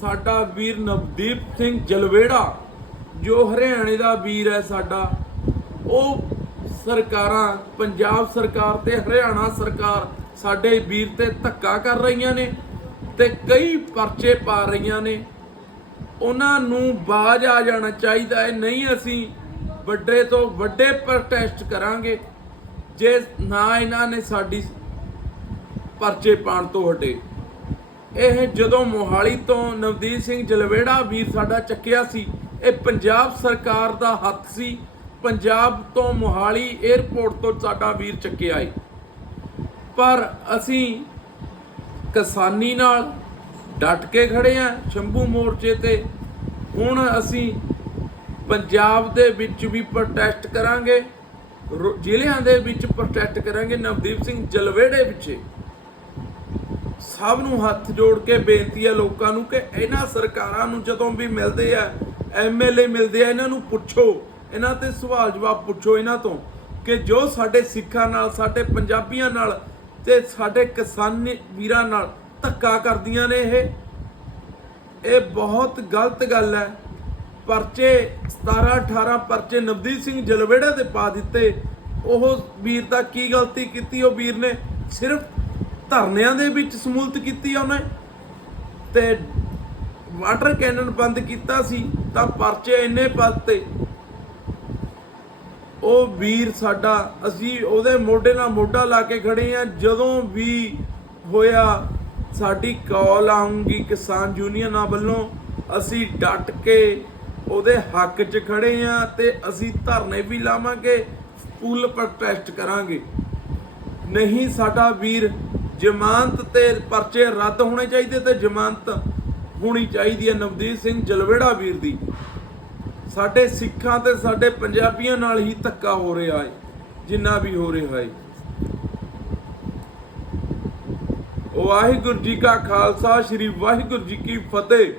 ਸਾਡਾ ਵੀਰ ਨਵਦੀਪ ਸਿੰਘ ਜਲਵੇੜਾ, ਜੋ ਹਰਿਆਣੇ ਦਾ ਵੀਰ ਹੈ ਸਾਡਾ, ਉਹ ਸਰਕਾਰਾਂ, ਪੰਜਾਬ ਸਰਕਾਰ ਤੇ ਹਰਿਆਣਾ ਸਰਕਾਰ ਸਾਡੇ ਵੀਰ ਤੇ ਧੱਕਾ ਕਰ ਰਹੀਆਂ ਨੇ ਤੇ ਕਈ ਪਰਚੇ ਪਾ ਰਹੀਆਂ ਨੇ। ਉਹਨਾਂ ਨੂੰ ਬਾਜ ਆ ਜਾਣਾ ਚਾਹੀਦਾ ਹੈ। ਨਹੀਂ, ਅਸੀਂ ਵੱਡੇ ਤੋਂ ਵੱਡੇ ਪ੍ਰੋਟੈਸਟ ਕਰਾਂਗੇ। ਜੇ ਨਾ ਇਹਨਾਂ ਨੇ ਸਾਡੀ ਪਰਚੇ ਪਾਣ ਤੋਂ ਹਟੇ। ਇਹ ਜਦੋਂ ਮੋਹਾਲੀ ਤੋਂ ਨਵਦੀਪ ਸਿੰਘ ਜਲਵੇੜਾ ਵੀਰ ਸਾਡਾ ਚੱਕਿਆ ਸੀ, ਇਹ ਪੰਜਾਬ ਸਰਕਾਰ ਦਾ ਹੱਥ ਸੀ। ਪੰਜਾਬ ਤੋਂ ਮੋਹਾਲੀ 에ਅਰਪੋਰਟ ਤੋਂ ਸਾਡਾ ਵੀਰ ਚੱਕਿਆ ਏ। ਪਰ ਅਸੀਂ ਕਿਸਾਨੀ ਨਾਲ ਡਟ ਕੇ ਖੜੇ ਆ ਸ਼ੰਭੂ ਮੋਰਚੇ ਤੇ। ਹੁਣ ਅਸੀਂ ਪੰਜਾਬ ਦੇ ਵਿੱਚ ਵੀ ਪ੍ਰੋਟੈਸਟ ਕਰਾਂਗੇ। ਰੋ- ਜ਼ਿਲ੍ਹਿਆਂ ਦੇ ਵਿੱਚ ਪ੍ਰੋਟੈਸਟ ਕਰਾਂਗੇ ਨਵਦੀਪ ਸਿੰਘ ਜਲਵੇੜੇ ਵਿੱਚ ਸਭ ਨੂੰ ਹੱਥ ਜੋੜ ਕੇ ਬੇਨਤੀ ਹੈ ਲੋਕਾਂ ਨੂੰ ਕਿ ਇਹਨਾਂ ਸਰਕਾਰਾਂ ਨੂੰ ਜਦੋਂ ਵੀ ਮਿਲਦੇ ਆ ਐਮਐਲਏ ਮਿਲਦੇ ਆ, ਇਹਨਾਂ ਨੂੰ ਪੁੱਛੋ। ਇਹਨਾਂ ਤੇ ਸਵਾਲ ਜਵਾਬ ਪੁੱਛੋ ਇਹਨਾਂ ਤੋਂ ਕਿ ਜੋ ਸਾਡੇ ਸਿੱਖਾਂ ਨਾਲ, ਸਾਡੇ ਪੰਜਾਬੀਆਂ ਨਾਲ ਤੇ ਸਾਡੇ ਕਿਸਾਨ ਵੀਰਾਂ ਨਾਲ ਧੱਕਾ ਕਰਦੀਆਂ ਨੇ ਇਹ। ਇਹ ਬਹੁਤ ਗਲਤ ਗੱਲ ਹੈ। ਪਰਚੇ 17 18 ਪਰਚੇ ਨਵਦੀਪ ਸਿੰਘ ਜਲਵੇੜਾ ਦੇ ਪਾ ਦਿੱਤੇ। ਉਹ ਵੀਰ ਦਾ ਕੀ ਗਲਤੀ ਕੀਤੀ? ਉਹ ਵੀਰ ਨੇ ਸਿਰਫ ਧਰਨਿਆਂ ਦੇ ਵਿੱਚ ਸਮੂਲਤ ਕੀਤੀ ਉਹਨੇ ਤੇ ਵਾਟਰ ਕੈਨਨ ਬੰਦ ਕੀਤਾ ਸੀ ਤਾਂ ਪਰਚੇ ਇੰਨੇ ਪਾਤੇ ਉਹ ਵੀਰ ਸਾਡਾ, ਅਸੀਂ ਉਹਦੇ ਮੋਢੇ ਨਾਲ ਮੋਢਾ ਲਾ ਕੇ ਖੜੇ ਆ। ਜਦੋਂ ਵੀ ਹੋਇਆ, ਸਾਡੀ ਕਾਲ ਆਉਂਗੀ ਕਿਸਾਨ ਯੂਨੀਅਨਾਂ ਵੱਲੋਂ। ਅਸੀਂ ਡਟ ਕੇ ਉਹਦੇ ਹੱਕ 'ਚ ਖੜੇ ਆ ਤੇ ਅਸੀਂ ਧਰਨੇ ਵੀ ਲਾਵਾਂਗੇ ਫੁੱਲ ਪ੍ਰੋਟੈਸਟ ਕਰਾਂਗੇ। ਨਹੀਂ ਸਾਡਾ ਵੀਰ ਜ਼ਮਾਨਤ ਤੇ ਪਰਚੇ ਰੱਦ ਹੋਣੇ ਚਾਹੀਦੇ ਤੇ ਜ਼ਮਾਨਤ ਹੋਣੀ ਚਾਹੀਦੀ ਹੈ ਨਵਦੀਪ ਸਿੰਘ ਜਲਵੇੜਾ ਵੀਰ ਦੀ। ਸਾਡੇ ਸਿੱਖਾਂ ਤੇ ਸਾਡੇ ਪੰਜਾਬੀਆਂ ਨਾਲ ਹੀ ਧੱਕਾ ਹੋ ਰਿਹਾ ਹੈ, ਜਿੰਨਾ ਵੀ ਹੋ ਰਿਹਾ ਹੈ। ਵਾਹਿਗੁਰੂ ਜੀ ਕਾ ਖਾਲਸਾ, ਸ੍ਰੀ ਵਾਹਿਗੁਰੂ ਜੀ ਕੀ ਫਤਿਹ।